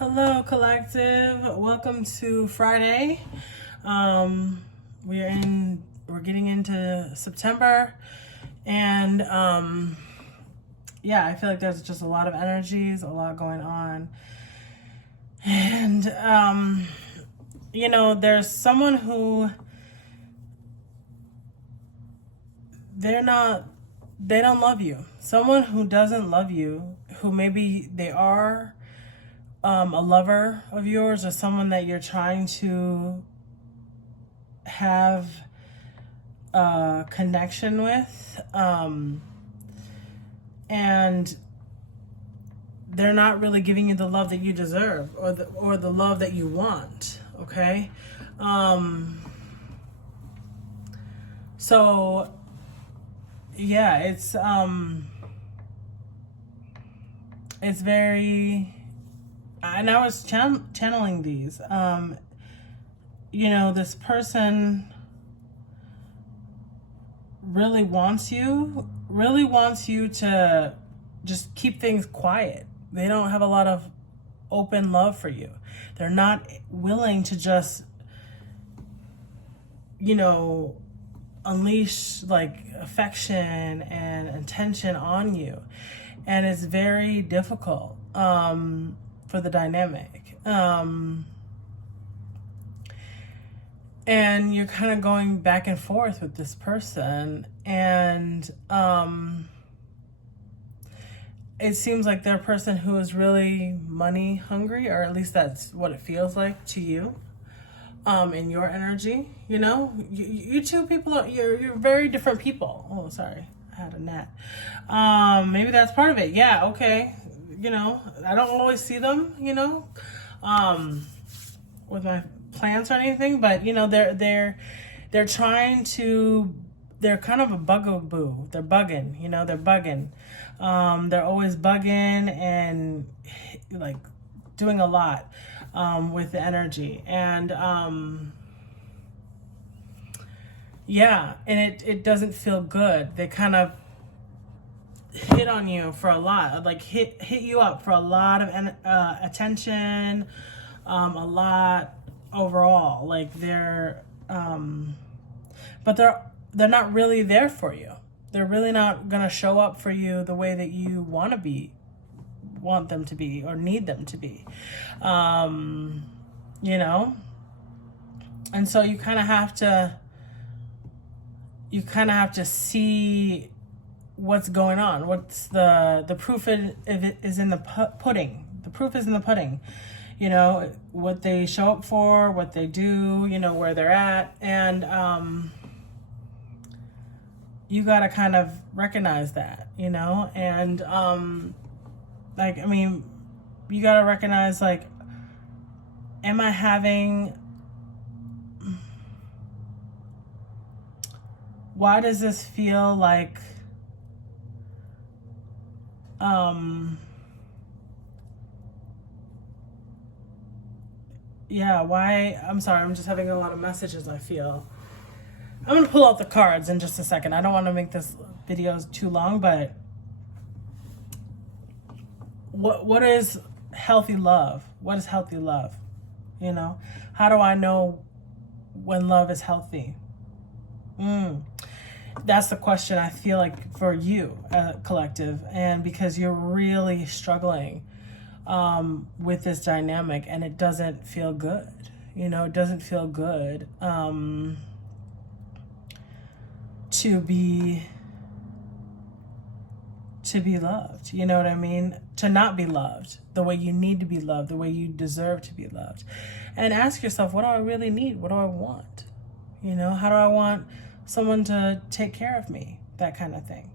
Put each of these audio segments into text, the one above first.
Hello, collective. Welcome to Friday. We're getting into September, and yeah, I feel like there's just a lot of energies, a lot going on, and there's someone who they don't love you. Someone who doesn't love you, who maybe they are a lover of yours, or someone that you're trying to have a connection with, and they're not really giving you the love that you deserve, or the love that you want. Okay, so yeah, it's very. And I was channeling these. This person really wants you to just keep things quiet. They don't have a lot of open love for you. They're not willing to just, unleash like affection and attention on you. And it's very difficult. For the dynamic. And you're kind of going back and forth with this person, and it seems like they're a person who is really money hungry, or at least that's what it feels like to you, in your energy. You two people you're very different people. Oh, sorry, I had a gnat. Maybe that's part of it. Yeah, okay. I don't always see them, with my plants or anything, but they're trying to, they're kind of a bugaboo. They're bugging, they're bugging. They're always bugging and like doing a lot, with the energy. And, yeah, and it doesn't feel good. They kind of hit on you for a lot, like hit you up for a lot of attention, a lot overall. Like but they're not really there for you. They're really not gonna show up for you the way that you want them to be, or need them to be. And so you kind of have to see what's going on. What's the proof is in the pudding. The proof is in the pudding. What they show up for, what they do, where they're at. And you got to kind of recognize that, and you got to recognize, like, am I having, why does this feel like, why? I'm sorry, I'm just having a lot of messages, I feel. I'm going to pull out the cards in just a second. I don't want to make this video too long, but what is healthy love? What is healthy love? How do I know when love is healthy? That's the question, I feel like, for you, collective, and because you're really struggling with this dynamic, and it doesn't feel good. It doesn't feel good to be loved. You know what I mean? To not be loved the way you need to be loved, the way you deserve to be loved. And ask yourself, what do I really need? What do I want? How do I want someone to take care of me? That kind of thing,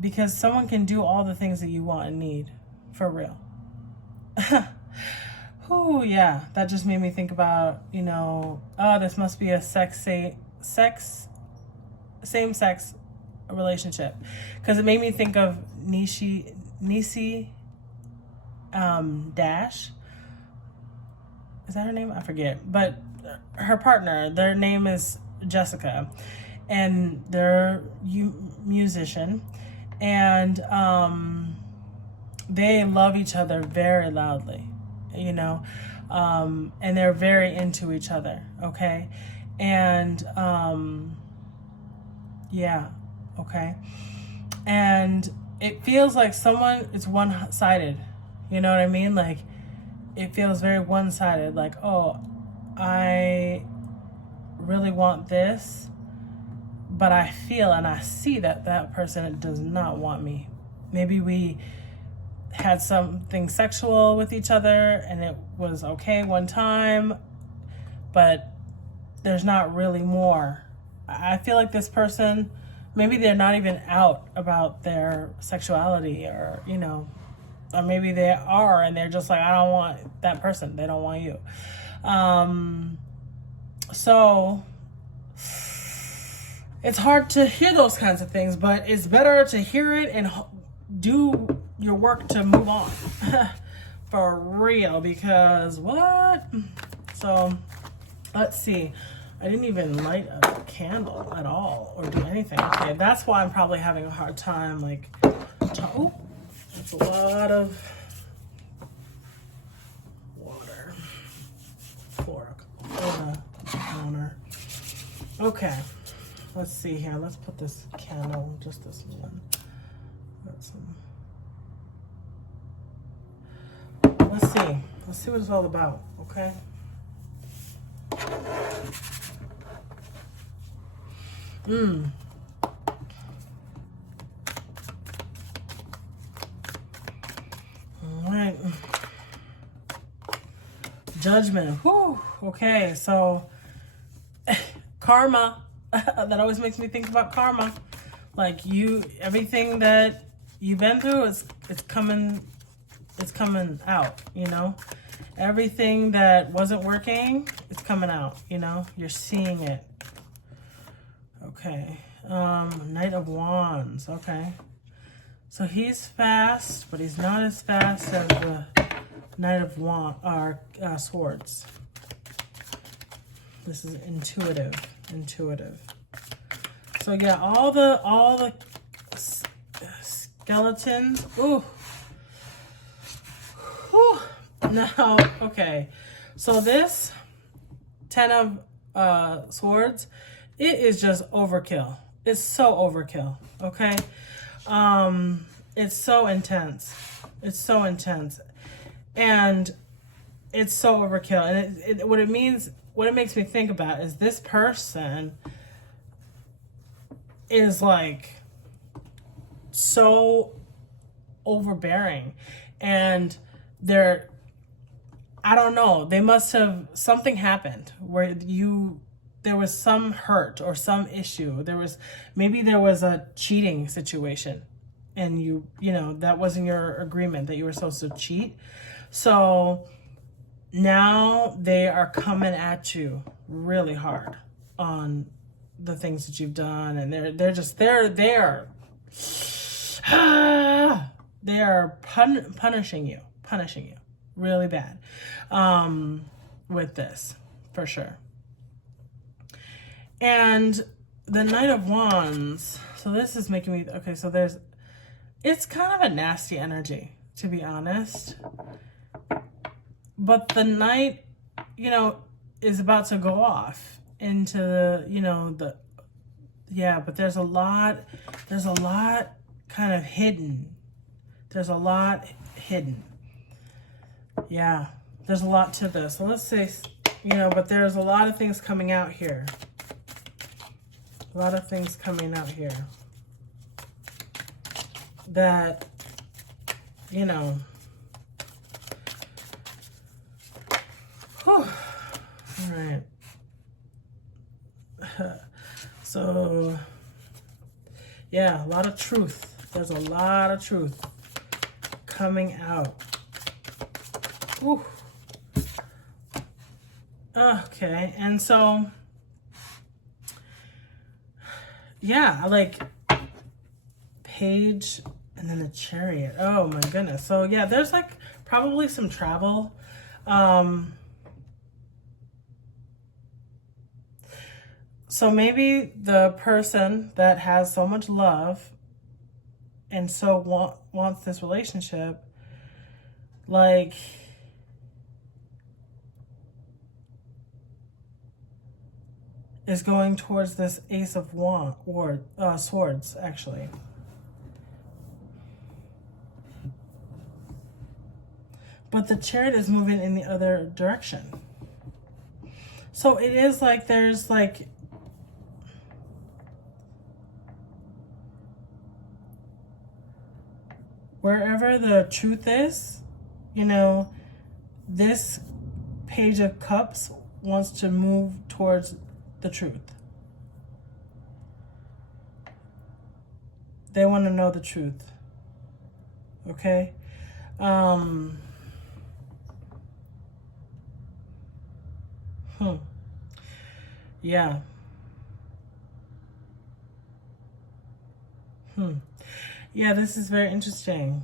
because someone can do all the things that you want and need, for real. Oh yeah, that just made me think about, this must be a same-sex relationship, because it made me think of Niecy Dash. Is that her name? I forget. But her partner, their name is Jessica, and they're musician, and they love each other very loudly, you know, and they're very into each other, okay? And yeah, okay. And it feels like someone is one-sided, you know what I mean? Like, it feels very one-sided, like, oh, I really want this, but I feel and I see that that person does not want me. Maybe we had something sexual with each other and it was okay one time, but there's not really more. I feel like this person, maybe they're not even out about their sexuality, or, you know, or maybe they are and they're just like, I don't want that person. They don't want you. So it's hard to hear those kinds of things, but it's better to hear it and do your work to move on. For real, because what? So let's see. I didn't even light a candle at all or do anything. Okay, that's why I'm probably having a hard time, like, oh, that's a lot of water for a counter. Okay, let's see here. Let's put this candle, just this one. Got some. Let's see. Let's see what it's all about, okay? All right. Judgment. Whew. Okay, so karma. That always makes me think about karma. Like, everything that you've been through it's coming out, you know? Everything that wasn't working, it's coming out, you know? You're seeing it. Okay. Knight of Wands. Okay. So he's fast, but he's not as fast as the Knight of Swords. This is intuitive. So yeah, all the skeletons. Ooh. Whew. Now, okay. So this 10 of Swords, it is just overkill. It's so overkill, okay? It's so intense. It's so intense. And it's so overkill. And what it makes me think about is this person is like so overbearing. And I don't know, they must have, something happened where there was some hurt or some issue. Maybe there was a cheating situation and you know, that wasn't your agreement that you were supposed to cheat. So now they are coming at you really hard on the things that you've done. And they are punishing you really bad with this, for sure. And the Knight of Wands, so this is making me, okay, so it's kind of a nasty energy, to be honest. But the Knight, you know, is about to go off into the, you know, but there's a lot kind of hidden. There's a lot hidden. Yeah, there's a lot to this. So let's say, you know, but there's a lot of things coming out here. A lot of things coming out here that, you know, whew. All right. So, yeah, a lot of truth. There's a lot of truth coming out. Whew. Okay, and so, yeah, like Page and then the Chariot. Oh my goodness. So yeah, there's like probably some travel. So maybe the person that has so much love and so wants this relationship like is going towards this Ace of Swords, actually. But the Chariot is moving in the other direction. So it is like there's like wherever the truth is, you know, this Page of Cups wants to move towards the truth. They want to know the truth. Okay? Yeah. Yeah, this is very interesting.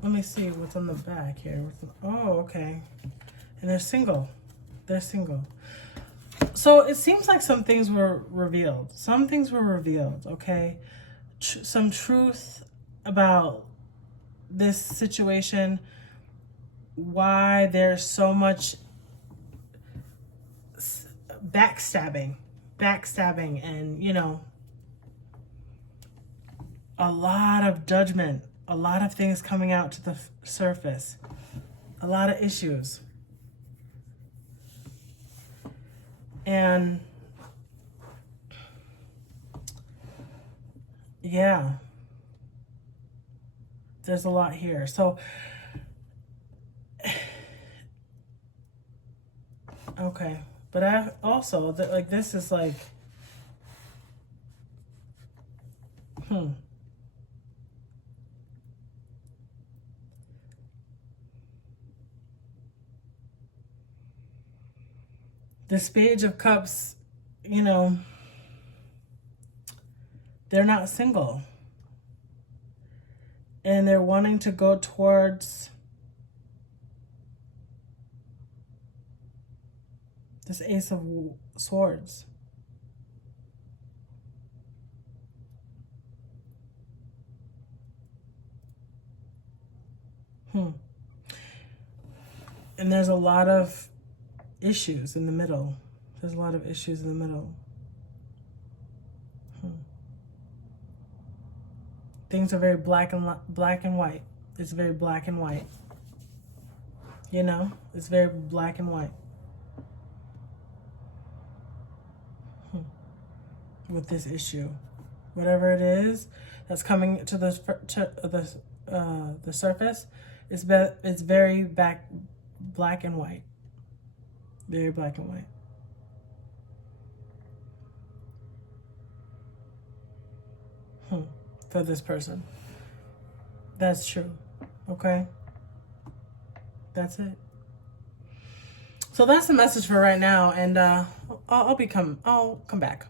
Let me see what's on the back here. Oh, okay. And they're single. They're single. So it seems like some things were revealed. Some things were revealed, okay? Some truth about this situation, why there's so much backstabbing, and, you know, a lot of judgment, a lot of things coming out to the surface, a lot of issues. And yeah, there's a lot here. So, okay. But I also, like, this is like, This Page of Cups, you know, they're not single. And they're wanting to go towards this Ace of Swords. And there's a lot of issues in the middle. There's a lot of issues in the middle. Things are very black and white. It's very black and white. You know, it's very black and white. With this issue, whatever it is that's coming to the surface, it's very black and white. Very black and white. For this person. That's true. Okay? That's it. So that's the message for right now, and I'll come back.